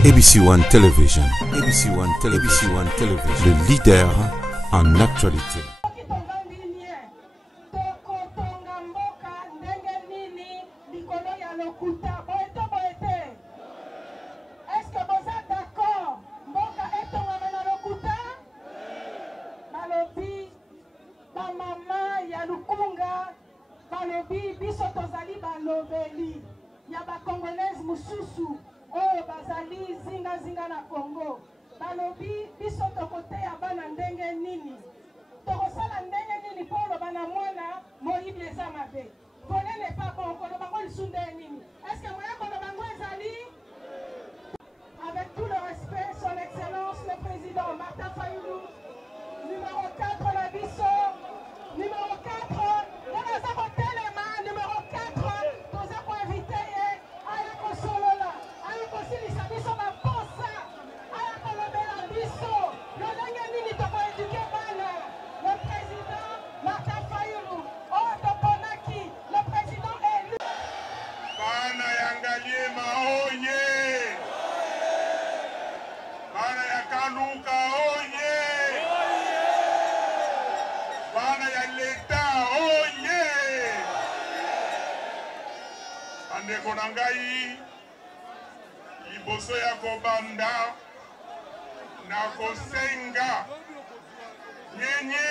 ABC One Television. ABC One Television. ABC One Television. Le leader en actualité. Balobi biso tozali balobeli ya ba congolaise mususu oyo bazali zinga na Congo. Balobi biso tokoteya bana ndenge nini, tokosala ndenge nini polo bana mwana moyibi eza mabe. Ponene pa konkolo bango lisunde nini. Est-ce que moya kono bango ezali? Avec tout le respect, son excellence le président Martin Fayulu, numéro 4 la biso, numéro 4 numéro 4, nous avons invité à la Kosolola, à la Kosilisa, nous sommes à Posa, à la Kolobela Bisso, le Langani Toko éduqué le président Martin Fayulu, Otoponaki, le président élu. Bana Yangalie Maoye, Bana Yakanuka Oye, Bana Yaleta Oye. Ndeko na ngai liboso ya kobanda na kosenga nyenye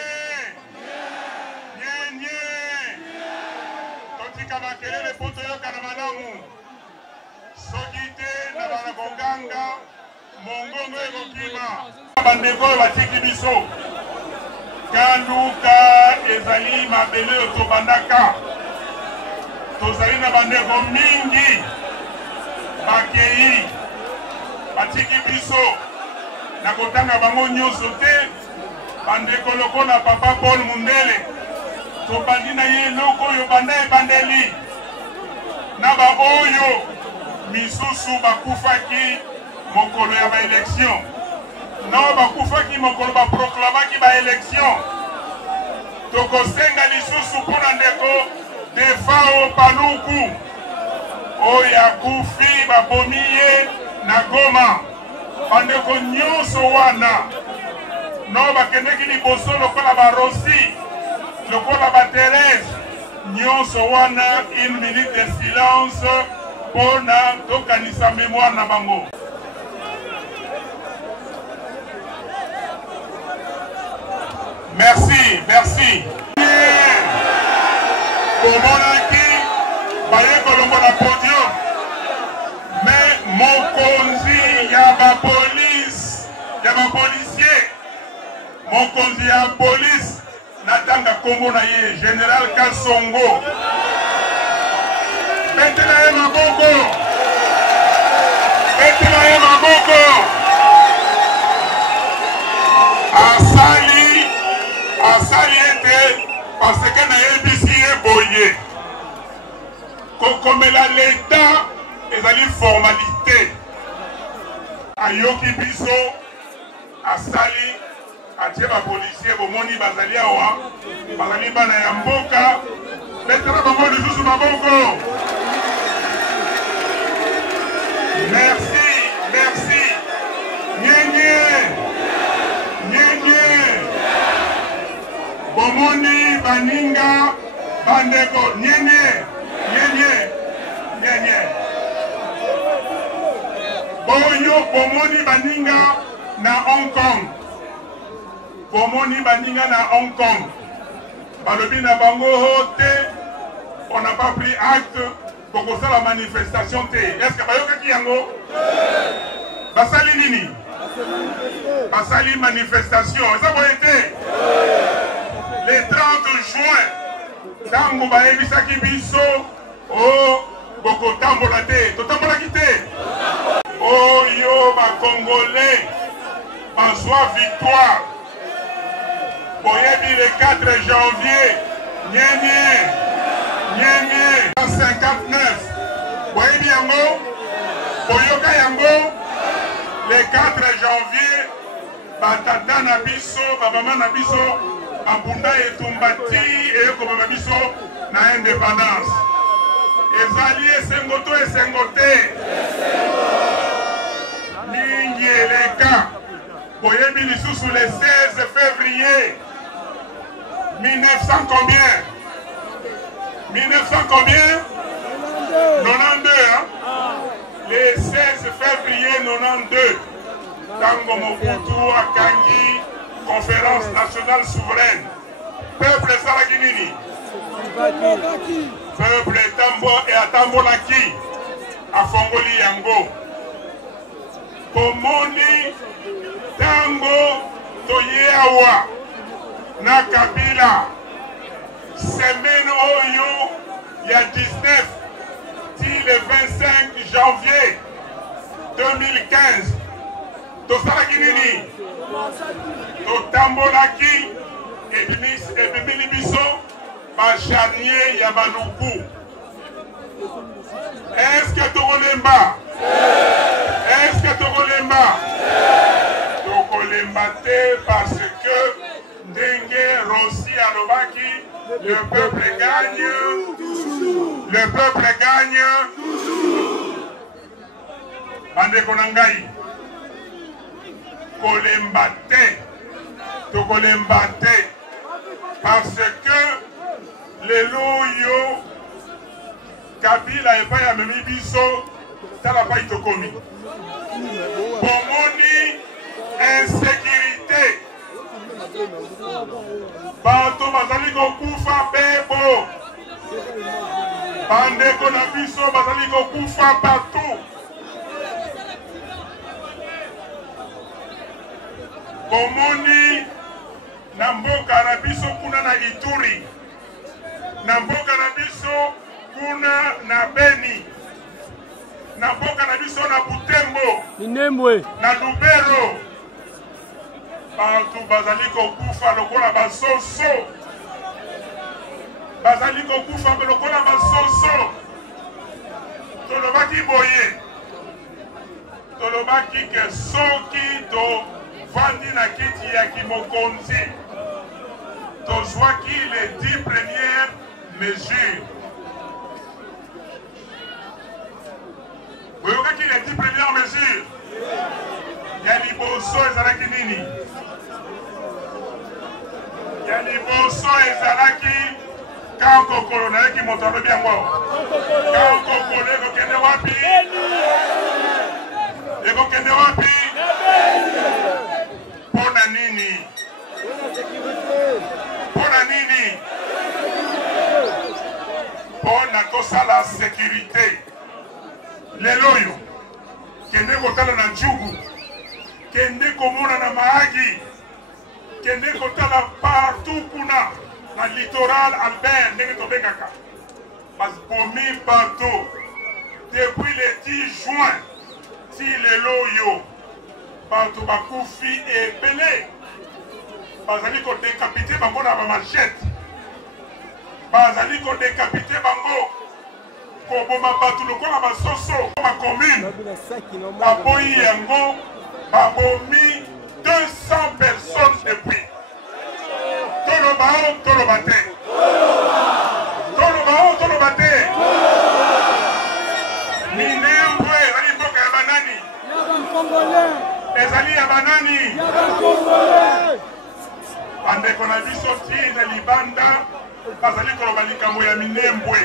totika makelele po toyoka na malamu soki te na bana koganga mongongo ekokima bandeko oyo batiki biso kanduka ezali mabele oyo tobandaka tozali na bandeko mingi bakei batiki biso na kotanga bango nyonso te. Bandeko lokola papa Paul Mundele tobandi na ye eloko oyo banda ebandeli na baoyo misusu bakufaki mokolo ya baelektio na bakufaki mokolo baproklamaki baelektio. Tokosenga lisusu mpona ndeko Defao Paluku oyo akufi babomi ye na Goma. Bandeko nyonso wana no bakendeki liboso lokola barosi lokola baterese nyonso wana une minute de silence mpona tokanisa mémoire na bango. Merci, merci. Komonaki baye kolongo na podium mais mokonzi ya ba police ya ba policier mokonzi ya police natanga kombo na ye General Kasongo betela ye maboko asali ete parce que na yebisi ye boye kokomela l'État ezali formalité ayoki biso asali atie bapolisier bomoni bazali awa bazali bana ya mboka betela bango lisusu maboko. Merci nyenye bomoni baninga bandeko nyenye boyo bomoni baninga na Hong Kong balobi na bango te on n'a pas pris acte pour que ça la manifestation te. Est-ce que bayokaki yango basali nini basali manifestation eza boye te le 30 juin tango bayebisaki biso o bokotambola te totambolaki te oyo bakongolais bazwa victoire boyebi le 4 janvier nyenye 59 boyebi yango boyoka yango le 4 janvier batata na biso babama na biso abunda etumbati eyokobama biso na indépendance ezali esengo to esengo te sous le 16 février 1900 combien? 1900 combien? 92, hein? Le 16 février 92, Tango Mobutu akangi conférence nationale souveraine. Peuple Sarakinini. Peuple Tambo et Atambolaki à Fongoli Yango. Komoni Tango Toyeawa na Kabila. Semaine Oyo, il y a 19, le 25 janvier 2015. Tosarakinini. Totambolaki et Bilibiso. Bachanier Yabaloukou. Est-ce que Togolemba? Est-ce que Togolemba? Togolemba parce que Dengue Rossi Alobaki, le peuple gagne. Le peuple gagne. Ande Konangai. Kolembate. Togolembate. Parce que les loyaux, Kabila et Paya Memibiso, ça n'a pas été commis. Pomoni, insécurité. Bato Bazaliko Koufa Bebo. Bandeko Nabiso Bazaliko Koufa partout. Pomoni, Namboka Nabiso Kuna na Ituri. Namboka Nabiso kuna na Beni. Namboka Nabiso na Butembo. Minembwe. Na Lubero. Bantu bazaliko kufa lokola basoso. Bazaliko kufa lokola basoso. Tolobaki boye. Tolobaki ke soki to vandi na kiti ya kimokonzi. Tozwaki les 10 premières mesures. Vous voyez qu'il y a 10 premières mesures. Il y a Liboso et Zarakinini. Il y a Liboso et Zaraki. Quand Kokolo n'a qui monte bien moi. Quand Kokolo est Kokene Wapi. Et Kokene Wapi. Pona Nini. Pona Nini. Pona Kosa la sécurité. Les loyaux, kende kotala na Djougou, kende komona na Mahagi, kende kotala partout kuna na littoral Albert ndenge tobengaka. Parce que bateau depuis le 10 juin, si les loyaux, bateau bakufi et belé, bazali ko décapité bango na ba machette, bazali ko décapité bango. Koboma batu lokola basoso ma commune aboyi yango babomi 200 personnes depuis tolobao tolobate tolobao tolobate Minembwe ezali mboka ya banani ezali ya banani bandeko na biso ti na libanda bazali koloba likambo ya Minembwe.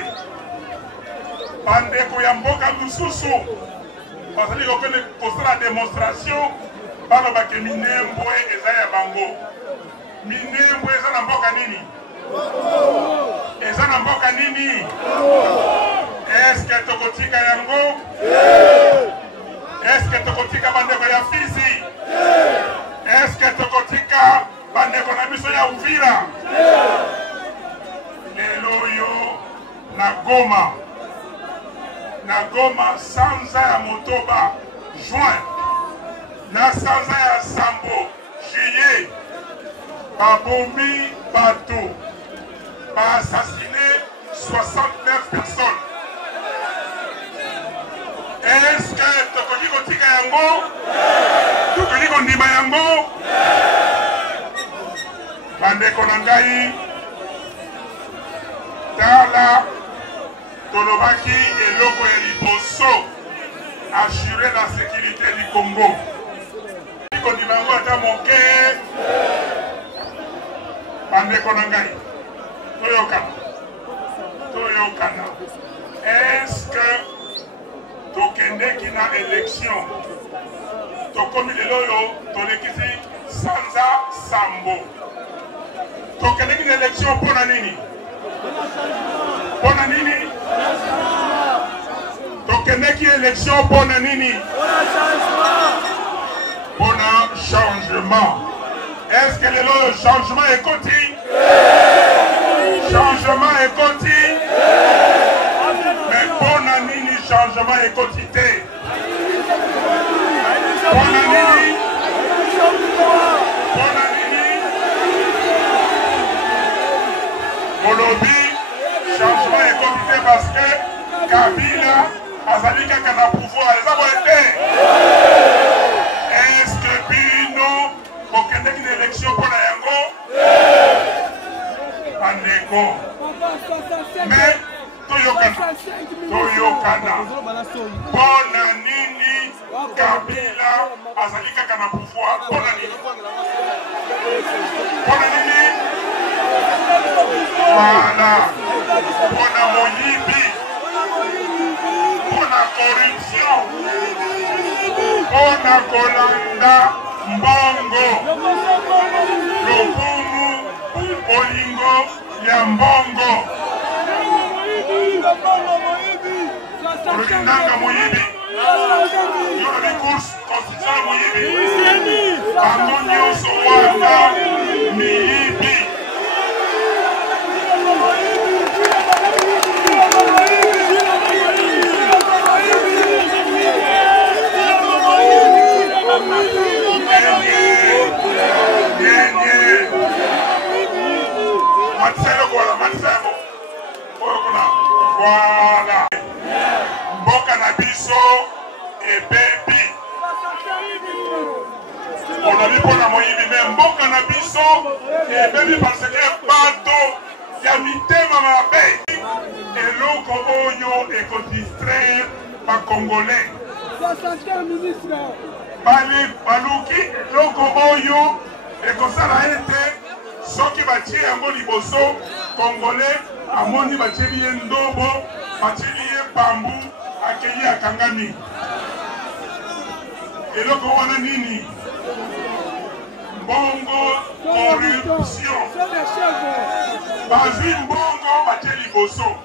Bandeko ya mboka mususu bazali kosala démonstration balobake Minembwe eza ya bango. Minembwe eza na mboka nini? Eza na mboka nini? Est-ce que tokotika yango? Est-ce que tokotika bandeko ya Fizi? Est-ce que tokotika bandeko na biso ya Uvira? Lelo yo na Goma. Na Goma sanza ya Motoba juin, na sanza ya Sambo juillet, babomi bateau, ba assassiné 69 personnes. Est-ce que tokoki kotika yango? Tokoki kondima yango? Bandeko na ngai tala Tolobaki et Loko et Liboso assurer la sécurité du Congo. kodibango ata moke bandeko na ngai toyokana est-ce que tokendeki na élection tokomi lelo oyo tolekisi sanza sambo tokendeki na élection mpona nini tokendeki élection mpona nini mpona changement est-ce que lelo oyo changement ekoti changement ekoti mais mpona nini changement ekoti te mpona nini olobi changement ekoti te parce que Kabila azali kaka na pouvoir eza boye te est-ce que bino bokendeki na élection mpona yango bandeko mais toyokana mpona nini Kabila azali kaka na pouvoir mpona nini voilà mpona moyibi mpona corruption mpona kolanda mbongo lokumu bolingo ya mbongo olokindanga moyibi yolobi course constitution moyibi bango nyonso wana miyibi voilà mboka na biso ebebi olobi mpona moyibi me mboka na biso ebebi parce que bato ya mitema mabe eloko oyo ekodistraire bacongolais baluki eloko oyo ekosala ete soki batie yango liboso congolais amoni batieli ye ndobo batieli ye pambu akei akangami eloko wana nini mbongo corruption bazwi mbongo batie liboso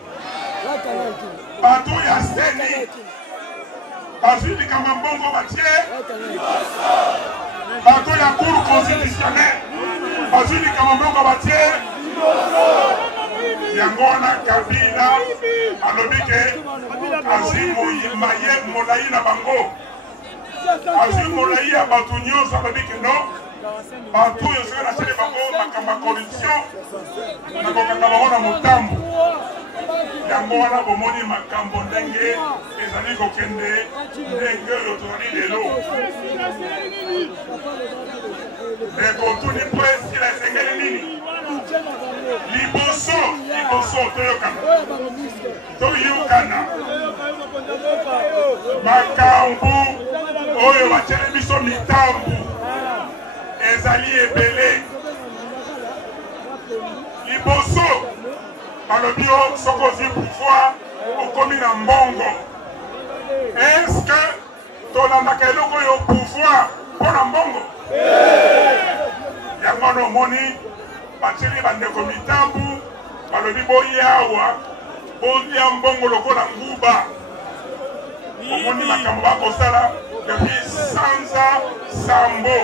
bato ya seni bazwi likambo mbongo batie bato ya cour constitutionnelle bazwi likambo mbongo batie yango wana Kabila alobi ke azwi molai na bango azwi molai ya bato nyonso alobi ke no bato oyo soki nasali bango makambo ya corruption nakokanga bango na motambo yango wana bomoni makambo ndenge ezali kokende ndenge oyo tozali lelo ekotuni mpo esila esengeli nini liboso toyokana makambo oyo batieli biso mitambu ezali ebele liboso balobi o soki ozwi pouvoir okomi na mbongo est-ce que tolandaka eloko oyo pouvoir mpona mbongo yango wana omoni batieli bandeko mitambu balobi boyawa bolia mbongo lokola nguba omoni makambo bakosala depuis sanza sambo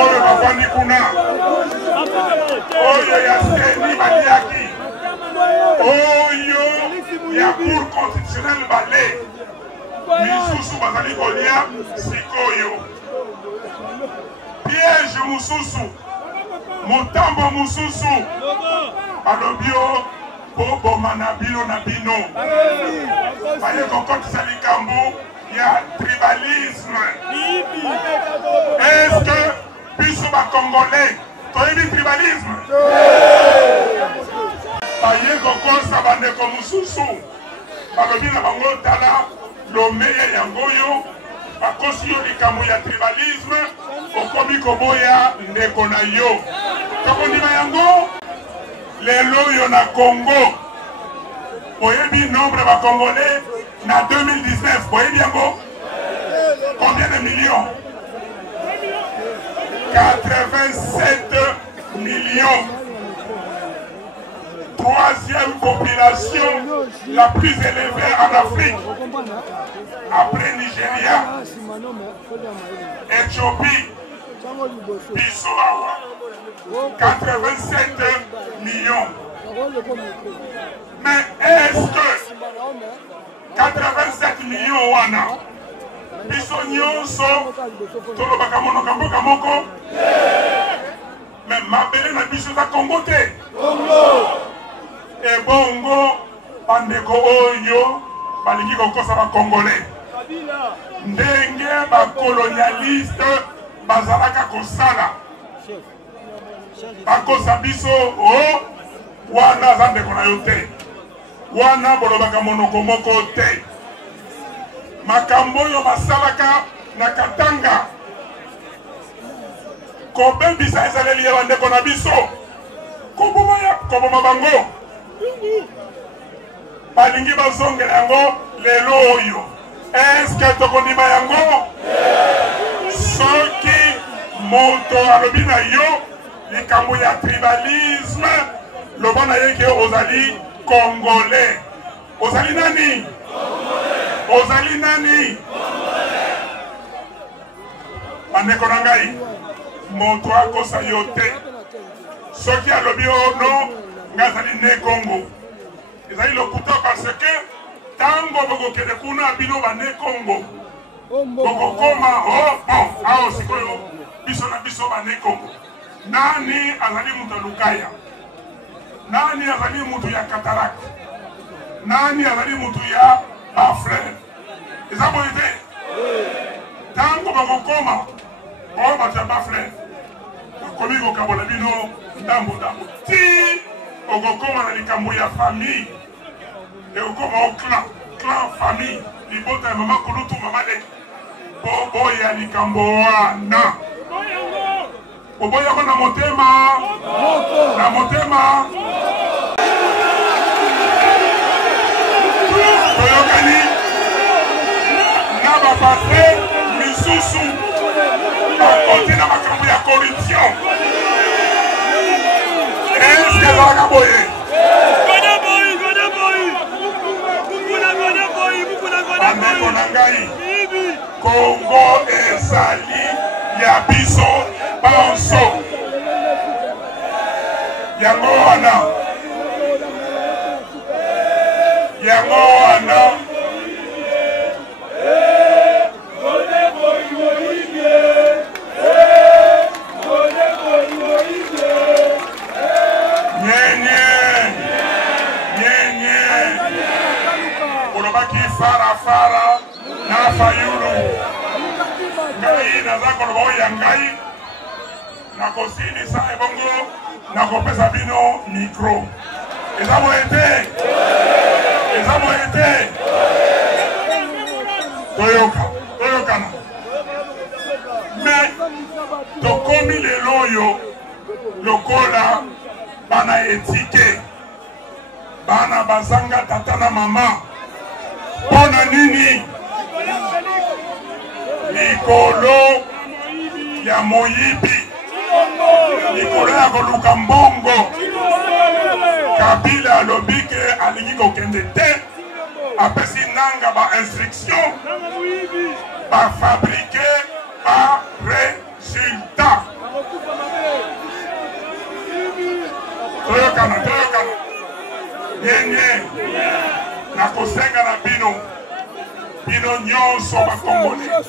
oyo bafandi kuna oyo ya seni baliaki oyo ya cour constitutionnelle bale misusu bazali kolia sikoyo piège mosusu motambo mosusu balobi o boboma na bino baye kokotisa likambo ya tribalisme. Est-ce que biso bacongolais toyebi tribalisme baye kokosa bandeko mosusu balobi na bango tala lomeye yango oyo bakosi yo likambo ya tribalisme okomi koboya ndeko na yo tokondima yango lelo oyo na Congo boyebi nombre ba Congolais na 2019 boyebi yango combien de millions 87 millions. Troisième population la plus élevée en Afrique. Après Nigeria, Éthiopie, Bissau, 87 millions. Mais est-ce que 87 millions wana biso nyonso tolobaka monoko mboka moko mais mabele na biso za Congo te ebongo bandeko oyo balingi kokosa bakongolais ndenge bakolonialiste bazalaka kosala bakosa biso o wana aza ndeko na yo te wana bolobaka monoko moko te makambo oyo basalaka na Katanga kobebisa ezaleli ya bandeko na biso koboma bango balingi bazongela yango lelo oyo eske tokondima yango soki moto alobi na yo likambo ya tribalisme loba na ye ke ozali congolais ozali nani ozali nani bandeko na ngai moto akosa yo te soki alobi ono nga azali ne Congo ezali lokuta parce que tango bokokende kuna bino bane Congo bokokoma bon awo sikoyo biso na biso bane Congo nani azali mutu ya lukaya nani azali mutu ya cataracte nani azali mutu ya bafrere eza boye te tango bakokoma oyo bato ya bafrere bakomi kokabola bino ndambo ti okokoma na likambo ya famille ekokoma o clan famille libota ya mama kulutu mama le boboya likambo wana boboyako na motema toyokani na bapatre misusu bakoti na makambo ya corruption eske ezalaka boye bandeko na ngai Congo ezali ya biso banso yango wana olobaki farafara na fayulu ngai naza koloba oyo ya ngai nakosilisa ebongo nakopesa bino mikro eza boye te toyokana me tokomi lelo oyo lokola bana etike bana bazanga tata na mama mpona nini likolo ya moyibi likolo ya koluka mbongo Kabila alobi ke alingi kokende te apesi nanga ba instruction ba fabriquer ba résultat toyokana yenye nakosenga na bino nyonso bakongolais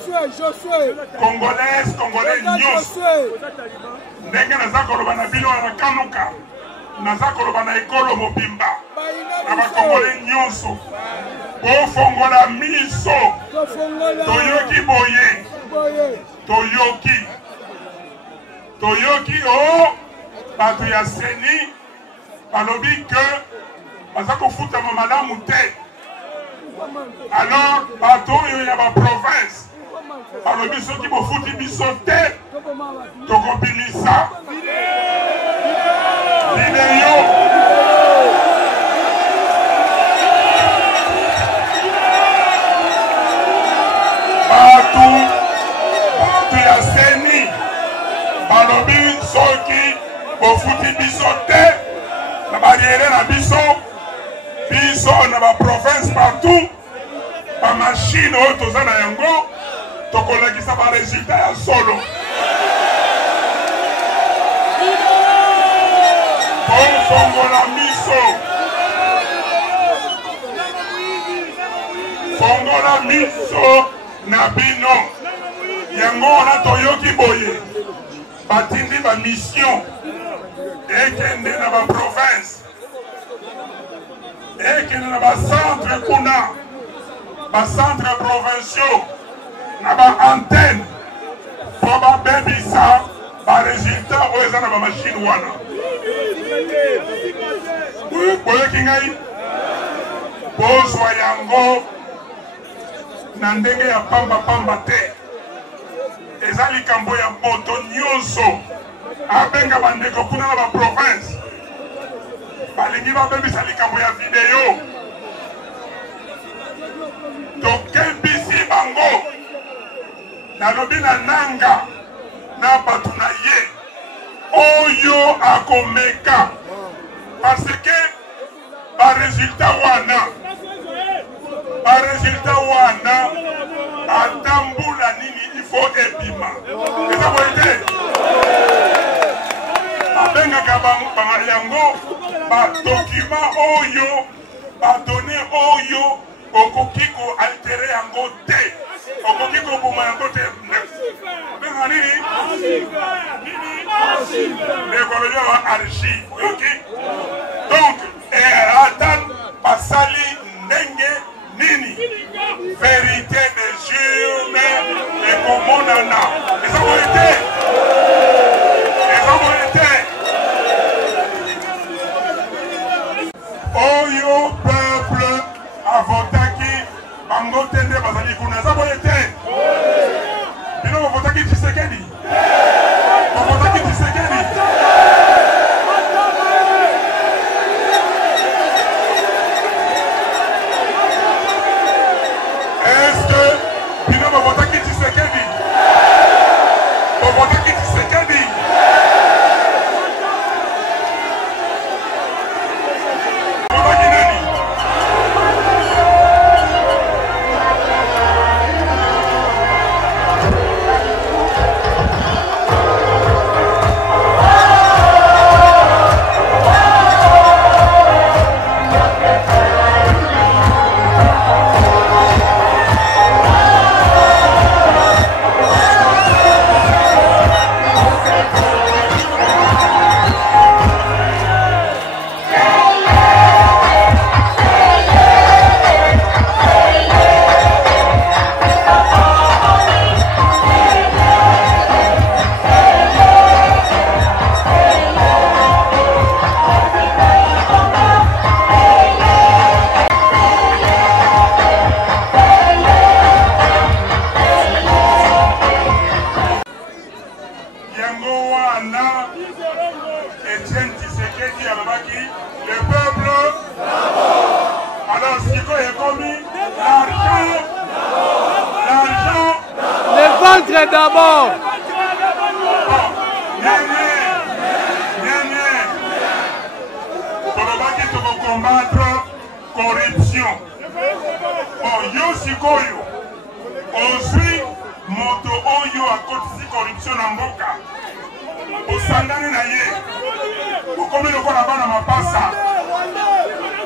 congolais nyonso ndenge naza koloba na bino na kanuka naza koloba na ekolo mobimba na bakongolais nyonso bofongola miso toyoki boye toyoki o bato ya seni balobi ke baza kofutama malamu te alors bato oyo ya baprovince balobi soki bofuti biso te tokobimisa video bato ya seni balobi soki bofuti biso te na barriere na biso na baprovince partout bamashine oyo toza na yango tokolakisa baresultat ya solo fongola miso na bino yango wana toyoki boye batindi bamission ekende na baprovince ekende na bacentre kuna bacentre provinciaux na baantenne po babebisa baresultat oyo eza na bamashine wana boyoki ngai bozwa yango na ndenge ya pamba te eza likambo ya moto nyonso abenga bandeko kuna na baprovince balingi babebisa likambo ya video tokebisi bango nalobi na nanga na bato na ye oyo akomeka parce que baresultat wana atambula nini ifo ebima eza boye te abengaka yango badokima oyo badone oyo okoki koaltere yango te okoki koboma yango te benga nini lekolobi wa archive oyoki donc ata basali ndenge nini vérité des urne ekomonana eza boye te oyo peuple avotaki bango te nde bazali kuna eza boye te bino bavotaki Tshisekedi d'abord. Pour combattre corruption. Bon, yo sikoyo. Ozwi moto oyo akotisi corruption na mboka. Osangani na ye. Okomi lokola bana mapasa.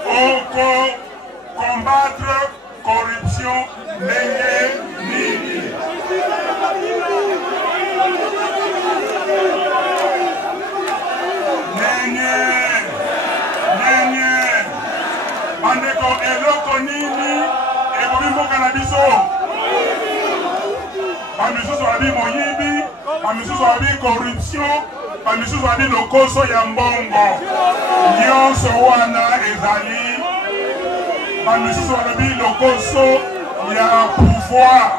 Oko combattre corruption ndenge nini. Bandeko eloko nini ekomi mboka na biso. Bamisusu babi moyibi, bamisusu babi corruption, bamisusu babi lokoso ya mbongo. Nyonso wana ezali bamisusu babi lokoso ya pouvoir.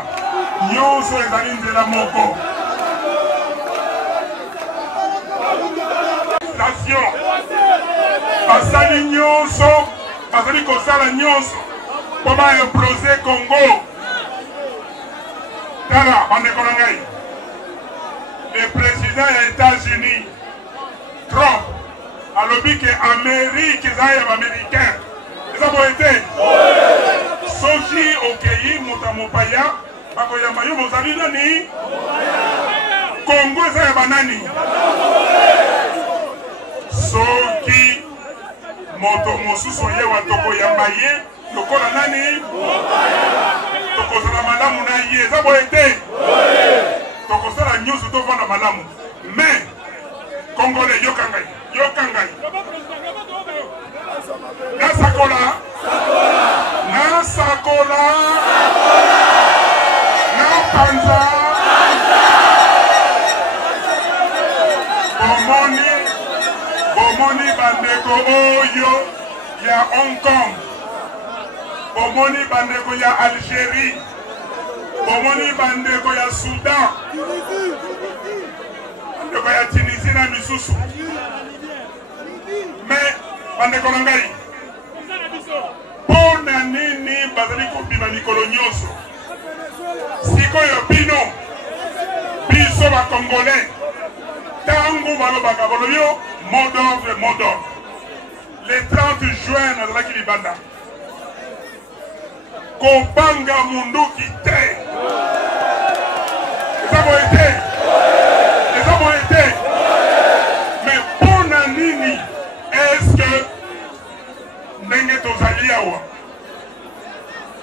nyonso ezali nzela moko. Nation basali nyonso bazali kosala nyonso po baimplose Congo. Tala bandeko na ngai, le président ya États-Unis Trump alobi ke Amérique eza ya baaméricain. Eza boye te? Soki okei moto ya mopaya bakoyamba yo bozali nani? Congo eza ya banani? Soki moto mosusu oyewa tokoyamba ye lokola nani? Tokozala malamu na ye. Eza boye te? Tokozala nyonso tovanda malamu. Mais Congolais yoka ngai, yoka ngai. Nasakola, nasakola, napanza, bomoni bandeko oyo ya Hong Kong, bomoni bandeko ya Algérie, bomoni bandeko ya Soudan, bandeko ya Tunisie na misusu. Mais bandeko na ngai, pona nini bazali kobima mikolo nyonso? Sikoyo bino biso ba Congolais tango balobaka bolobi yo mot d'ordre, mot d'ordre. Le 30 juin nazalaki libanda kobanga munduki te. Eza boye te? Eza boye te? Mais pona nini est-ce que ndenge tozali awa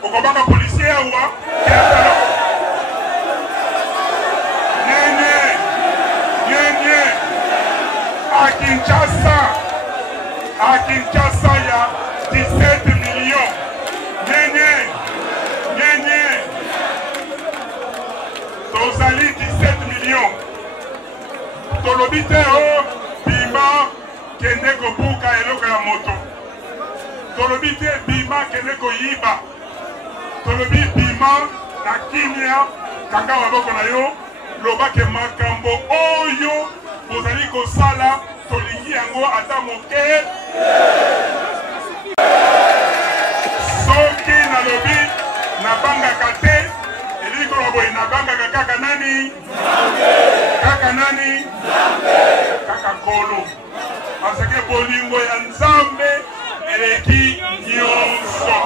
okobanga policier awa kiatalo nyenye à Kinshasa ya 17 millions nyenye tozali 17 millions tolobi te o bima kende kobuka eloko ya moto. Tolobi te bima kende koyiba. Tolobi bima na kimia kanga maboko na yo lobake makambo oyo bozali kosala tolingi yango ata moke. Soki nalobi nabangaka te eliko boye nabangaka kaka nani? Kaka nani? Kaka kolo. Parce que bolingo ya Nzambe eleki nyonso.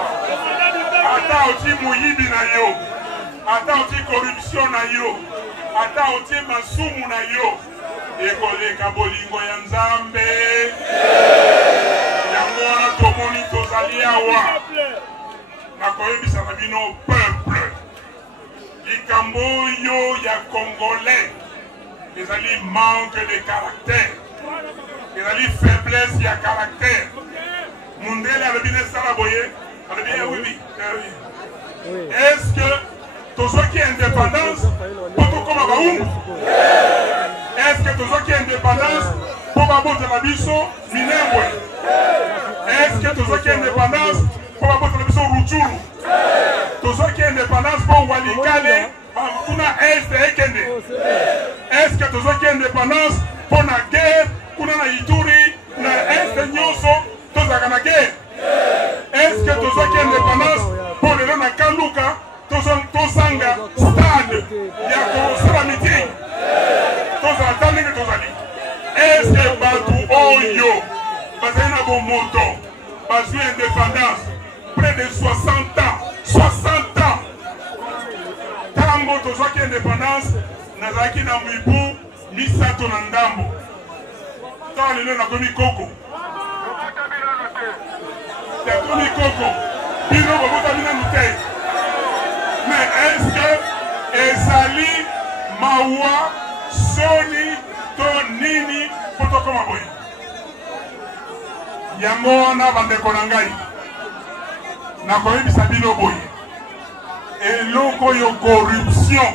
Ata oti muyibi na yo, ata oti corruption na yo, ata oti masumu na yo, ekoleka bolingo ya Nzambe. Yango wana tomoni tozali awa nakoyebisa na bino peuple likambo oyo ya Congolais ezali manque de caractère, ezali faiblesse ya caractère. Mundele alobi nesala boye alobi oui. Est-ce que tozoki indépendance po tokoma baumbu? Est-ce que tozoki indépendance po babotela biso Minembwe? Est-ce que tozoki indépendance po babotela biso Rutshuru? Tozoki indépendance po Walikale kuna este ekende? Est-ce que tozoki indépendance po na guerre kuna na Ituri na este nyonso tozaka na guerre? Est-ce que tozoki indépendance po lelo na Kaluka tozanga stade ya kosala meeting? Tozala ta ndenge tozali. Est-ce que bato oyo bazali na bomoto bazwi indépendance près de 60 ans? 60 ans tango tozwaki indépendance nazalaki na mibu misato na ndambo. Tala lelo nakomi koko yakomi koko bino bobota binanu te. Mais est-ce que ezali mawa soni to nini po tokoma boye? Yango wana bandeko na ngai nakoyebisa bino boye eloko oyo corruption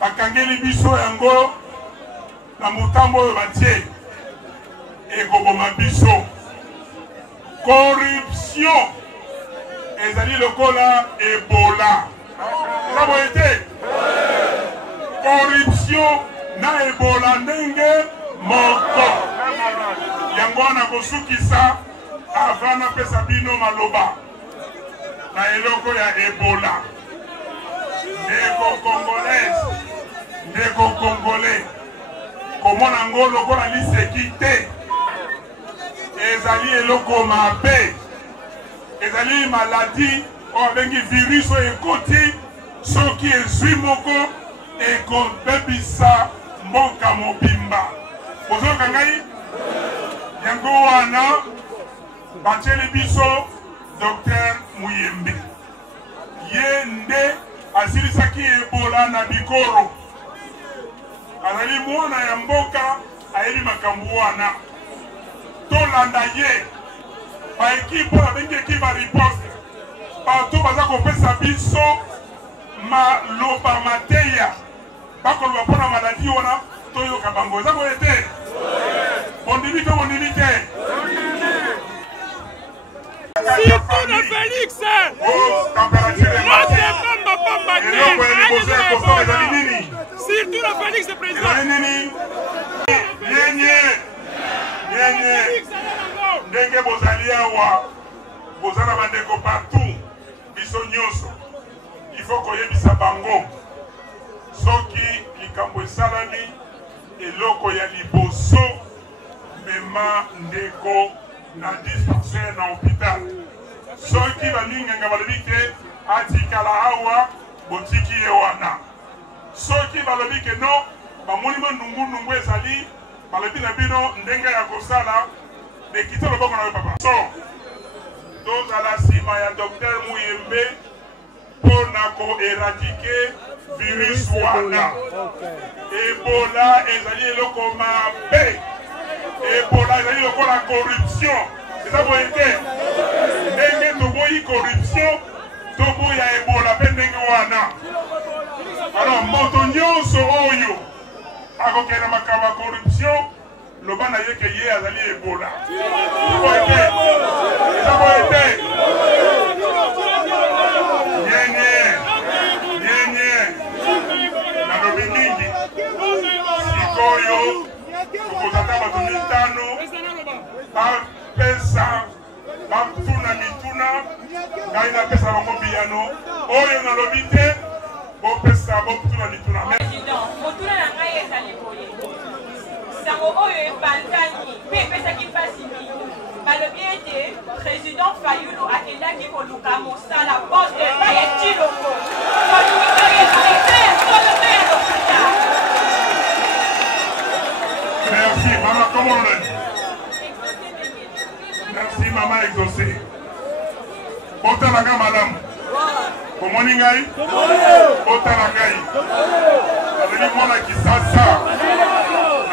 bakangeli biso yango na motambo oyo batie ekoboma biso. Corruption ezali lokola Ebola. Eza boye te? corruption na ebola ndenge moko yango wana kosukisa avant napesa bino maloba na eloko ya ebola ndeko congolaise ndeko congolais komona ngo lokola liseki te ezali eloko mabe ezali maladi oyo abengi virus oyo ekoti soki ezwi moko ekobebisa mboka mobimba ozoyoka ngai yango wana batieli biso Dr Muyembe ye nde asilisaki ebola na Bikoro azali mwana ya mboka ayebi makambo wana tolanda ye baekipe oyo abengi ekipe ya riposte bato baza kopesa biso maloba mateya bakoloba mpona maladi wana toyoka bango eza boye te bondimi to bondimi te Surtout de Félix! Surtout le Félix, le président! Ndenge bozali awa bozala bandeko partout biso nyonso il faut koyebisa bango soki likambo esalami eloko ya liboso mema ndeko na dispensaire na hôpital soki balinganga balobi te atikala awa botiki ye wana soki balobi ke no bamoni nungu ezali balobi na bino ndenge ya kosala ekita loboko na yo papa so tozala nsima ya Dr Muyembe mpona koeradike virus wana ebola ezali eloko mabe ebola ezali lokola corruption eza boye te ndenge toboyi corruption toboya ebola mpe ndenge wana alors moto nyonso oyo akokende makambo ya corruption loba na ye ke ye azali ebola eza boye te eza boye te nyenye nalobi mingi sikoyo tokozata bato mitano bapesa batuna mituna ngai napesa bango biyano oyo nalobi te bopesa botuna mituna motuna na ngai ezali boye sango oyo ebandani mpe epesaki mpasi mingi balobi ete président Fayulu akendaki koluka mosala poste epai ya Tshilombo merci mama comment on a dit merci mama exaucé otalanga malamu komoni ngai otala ngai azali mwana Kisasa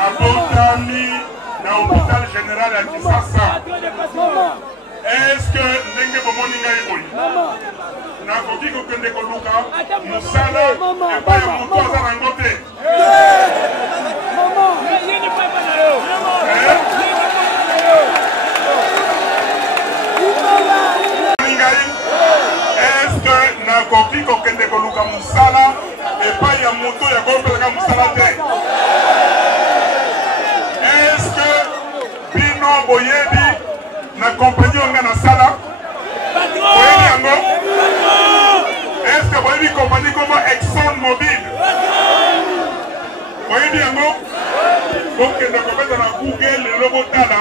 abotami na hôpital général ya Kisasa est-ce que ndenge bomoni ngai boye nakoki kokende koluka mosala epai ya moto aza nango te est-ce que nakoki kokende koluka mosala epai ya moto ya kopelaka mosala te est-ce que bino boyebi na kompagnie onga na sala boyebi yango est-ce que boyebi kompagnie komo Exxon Mobil boyebi yango bokende kobeta na Google lelo botala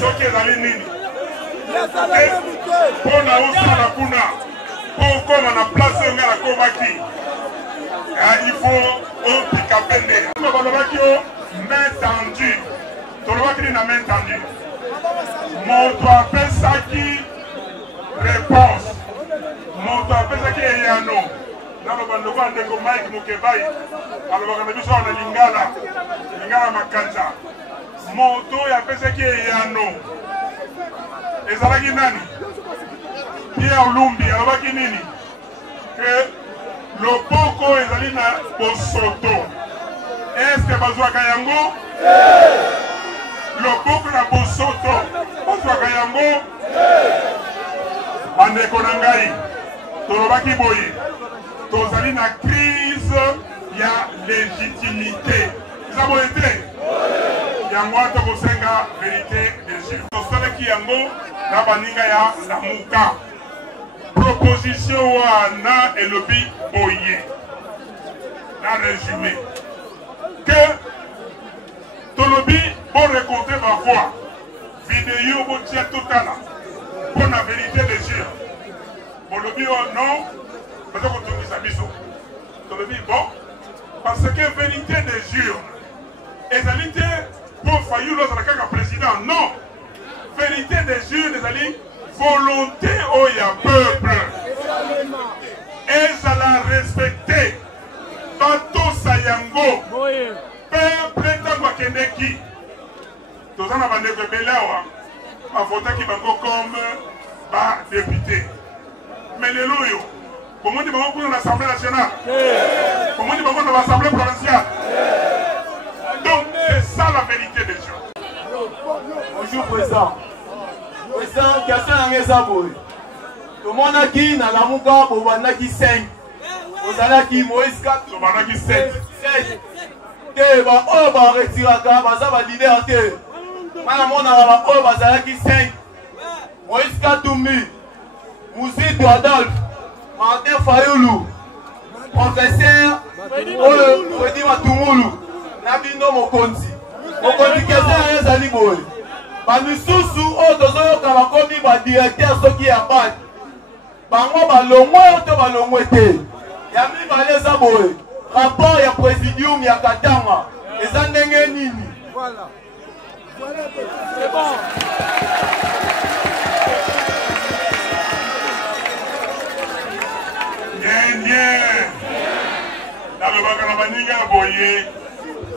soki ezali nini mpona osala kuna po okoma na place oyo ngai nakomaki il faut opika pende balobaki o main tendue tolobaki nini na main tendue moto apesaki réponse moto apesaki eyano naloba ndeko ya ndeko Mike Mukebai alobaka na biso wana lingala makanja moto oyo apesaki eyano ezalaki nani Pierre Lumbi alobaki nini ke loboko ezali na bosoto est-ce que bazwaka yango loboko na bosoto bazwaka yango bandeko na ngai tolobaki boye tozali na crise ya légitimité. Vous avez été yango tokosenga vérité des jeux. Tosalaki yango na baninga ya lamuka. Proposition wana elobi boye. Na résumé que tolobi bon récolter ma voix. Vidéo botia totala pour la vérité des jeux. Bolobi oh non, parce que tu dis biso. Tolobi bon parce que vérité des jeux. Ezalité pour Fayulu Zalakaka président. Non. Vérité des jeux, les alliés, volonté au ya peuple. Et ça l'a respecté. Bato Sayango. Peuple Tangwa Kendeki. Tous en avant de Belawa. Ma voté qui va comme député. Mais les loyaux. Comment dit qu'on dans l'Assemblée nationale? Comment dit qu'on dans l'Assemblée provinciale? Donc, c'est ça la vérité des gens. Bonjour, président. Président, question à Ngezaboué. Tout le monde a qui dans la Mouka, pour voir qui 5. Vous allez qui Moïse 4. Vous allez qui 7. 7. Que bah, oh, bah, retirer à ça va liberté. Madame, on a oh, bah, ça qui 5. Moïse 4 Toumi. Moussi Adolphe. Martin Fayoulou. Professeur. Freddy Matoumoulou. Nabino Mokonzi. Mokonzi question ezali boye. Ba misusu o tozo ka bakomi ba directeur soki ya bat. Bango ba longwe to ba longwe te. Ya mi baleza boye. Rapport ya présidium ya Katanga. Eza ndenge nini? Voilà. Voilà, c'est bon. Bien. Dans le Bakanabaninga boye.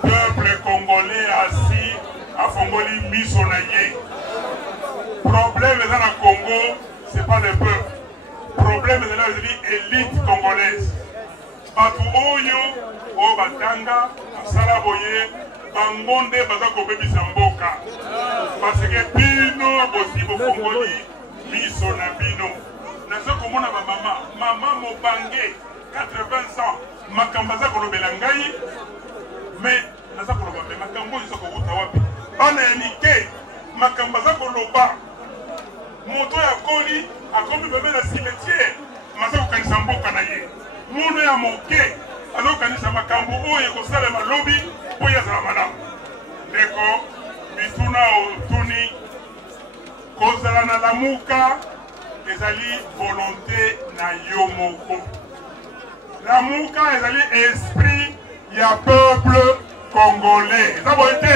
Peuple congolais assis à Fongoli Misonaye. Problème dans le Congo, ce n'est pas le peuple. Problème dans l'élite congolaise. Batu Oyo, Obatanga, Salaboye, Bangonde, Bazako Baby Samboka. Parce que Bino, Bosibo Fongoli, Misonabino. Nazo Komona maman Mobangé, 80 ans, Makambaza Kolobelangai. Mais naza koloba me makambo iso ko uta wapi bana yanike makamba za koloba moto ya koli akomi bebe na cimetière maza ko kanisa mboka na ye muno ya moke azo kanisa makambo oyo ko sala malobi po ya za madam ndeko bituna otuni kozala na lamuka ezali volonté na yo moko lamuka ezali esprit ya peuple congolais. Ça va être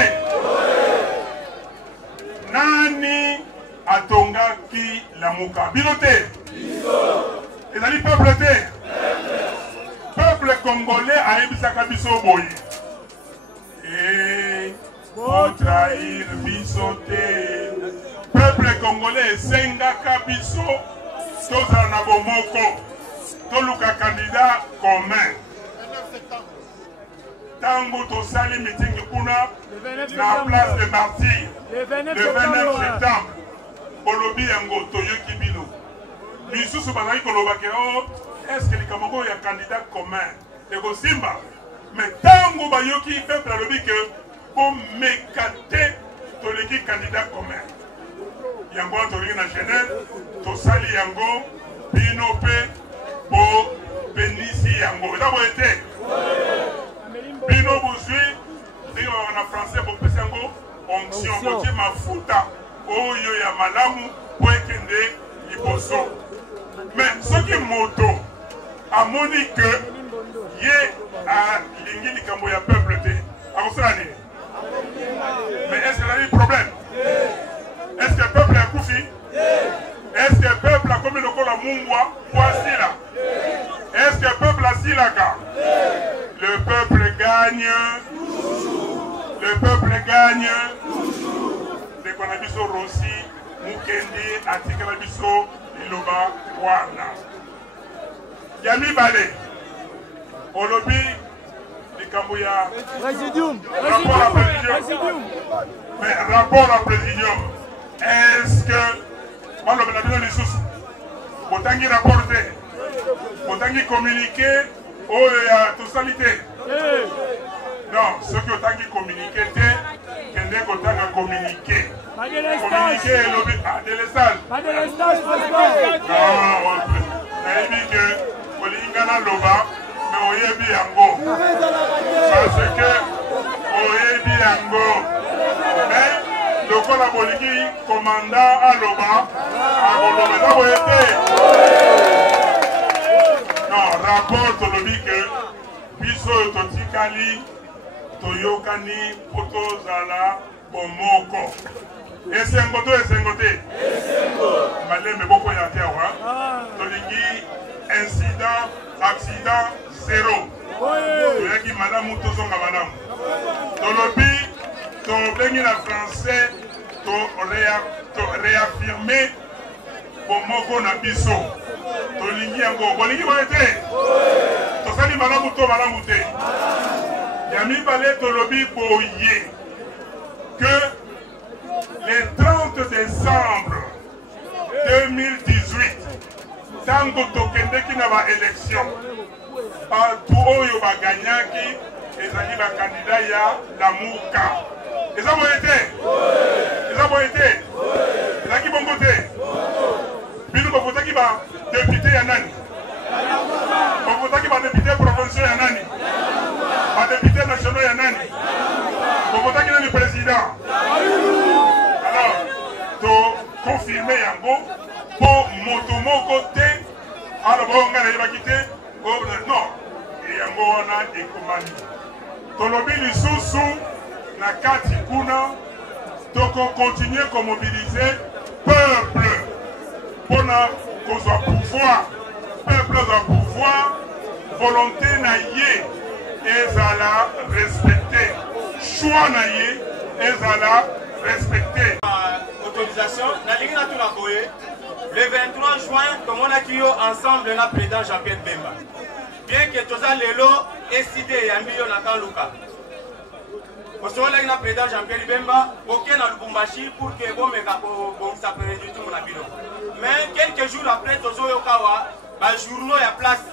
nani atongaki lamuka bilote. Et ali peuple te. Peuple congolais a ebisaka biso boye. Et pour trahir biso te. Peuple congolais sengaka biso tozala na bomoko. Toluka candidat commun. Tango Tosali meeting kuna la place de Martyrs le 29 septembre. Bolobi yango toyoki bino. Misusu bazali koloba ke oh est-ce que les Kamoko ya candidat commun et go simba mais tango bayoki peuple alobi que pour mekate toleki candidat commun. Yango toleki na Genève Tosali yango bino pe po benisi yango. Ça va être Bino Bouzui, en français, pour Pessango, onction, côté mafuta, oyo ya malamu, pour ekende liboso. Mais ce qui est moto, a moni que, yé a lingi likambo ya peuple te. A Ousrani. Mais est-ce qu'il y a un problème? Est-ce que le peuple a koufi? Est-ce que le peuple a commis le col à Mungwa ou à Sila? Est-ce que le peuple a Silaka? Le peuple gagne. Le peuple gagne. Les Konabiso Rossi, Mukendi, Atikalabiso, Iloba, Wana. Yami Bale, Olobi, Likambouya. Présidium. Rapport à présidium. Mais rapport à présidium. Est-ce que. Moi, le Benabino Lissous, Botangi rapporté. Otangi communiqué, oh, il y a totalité. Non, ceux qui ont communiqué, qui ont communiqué. Communiqué, ah, délestage. Pas de l'estage, président. Non, on dit que Olingana Loba, mais Oyebi Yango. Parce que Oyebi Yango. Mais le Kolaboliki, commandant à Loba, à Golomeda Boyete. Non, rapport Tolobi que Biso Totikali, Toyokani, Potozala, Bomoko. Esengote, esengote. Malé, beaucoup y a terre. Tolingi, incident, accident, zéro. Toyaki madame ou tozonga madame. Tolobi, to la français, to réaffirmer Bomoko na biso. Tolingi yango. Bolingi boyete. Tosali madame ou to madame ou te. Yami balé Tolobi boye. Que le 30 décembre 2018, tango tokendeki na ba élection, partout oyo ba gagnaki ezali ba candidat ya Lamuka. Eza boyete? Eza boyete? Ezaki bongo te? Bino bavotaki ba député ya nani? Bavotaki ba député provincial ya nani? Ba député nationaux ya nani? Bavotaki nani président? Alors, to confirmer yango pour motomoko te, alors bon on va quitter. Non, yango wana ekomani. Tolobi lisusu na kati kuna toko continuer à mobiliser peuple pour na kozwa pouvoir, peuple za pouvoir, volonté na ye ezala respecté, choix na ye ezala respecté. Autorisation, le 23 juin, comme on a dit ensemble, le président Jean-Pierre Bemba. Bien que tout ça, le lot est cité à Mbio Nathan Luka. Au sein de la président Jean-Pierre Bemba, aucun n'a Lubumbashi pour que bon s'appelle du tout mon abino. Mais quelques jours après, Tozo Yokawa, le journal à place,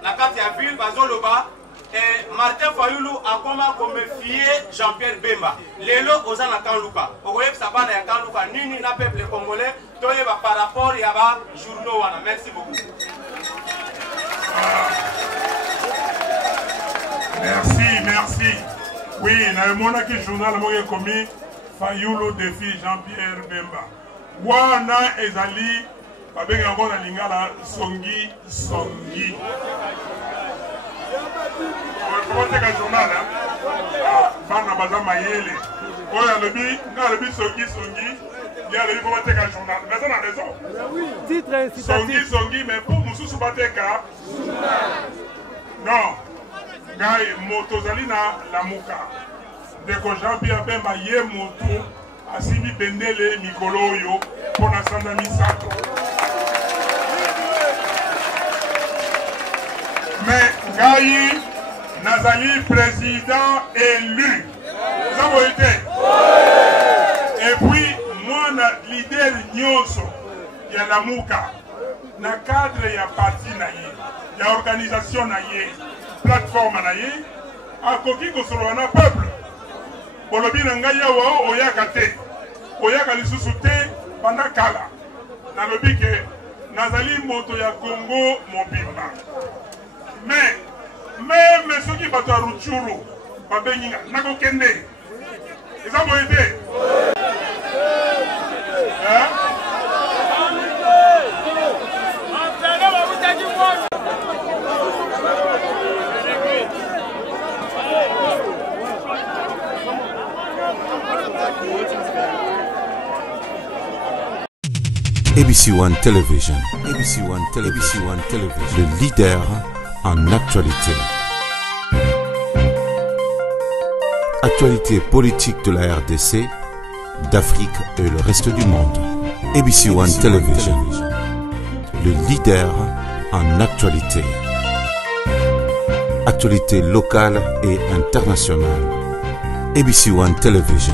la carte à ville, Bazoloba. Et Martin Fayoulou a comme fier Jean-Pierre Bemba. Lélo Ozan à Kanlouka. Vous voyez que ça va à Kanlouka, ni na peuple congolais, par rapport à la journaux. Merci beaucoup. Merci. Oui, dans le journal qui commis Fayoulou défi Jean-Pierre Bemba. Wana ezali, avec un bon lingala songi. Comment c'est qu'un journal, Bana Baza Mayele. Oh, il y a le Songi, il y a le comment c'est qu'un journal. Mais ça, on a raison. Titre incitatif. Songi, mais pour Moussou Soubateka. Non. Gaï, Motozali na Lamuka. Dès que Jean-Pierre Bemba yé moto, Asimi Bendele, Mikolo yo, pour la Sandami Sato. Mais Gaï, Nazali président élu. Vous avez été. Et puis, moi, leader Nyonso, il y a Lamuka. Dans le cadre, il y a parti, il y a organisation, plateforme, à Koki Kosolwana peuple. Bolobi Nangaya wa Oyakate. Oyaka Lissusute pendant Kala. Dans le but que Nazali Moto ya Congo, mon bimba. Mais, même ceux qui battent à Rutshuru, Babenga, Nako Kende, ils ont été. ABC One Television. ABC One Television. Le leader en actualité. Actualité politique de la RDC, d'Afrique et le reste du monde. ABC One Television. Le leader en actualité. Actualité locale et internationale. ABC One Television.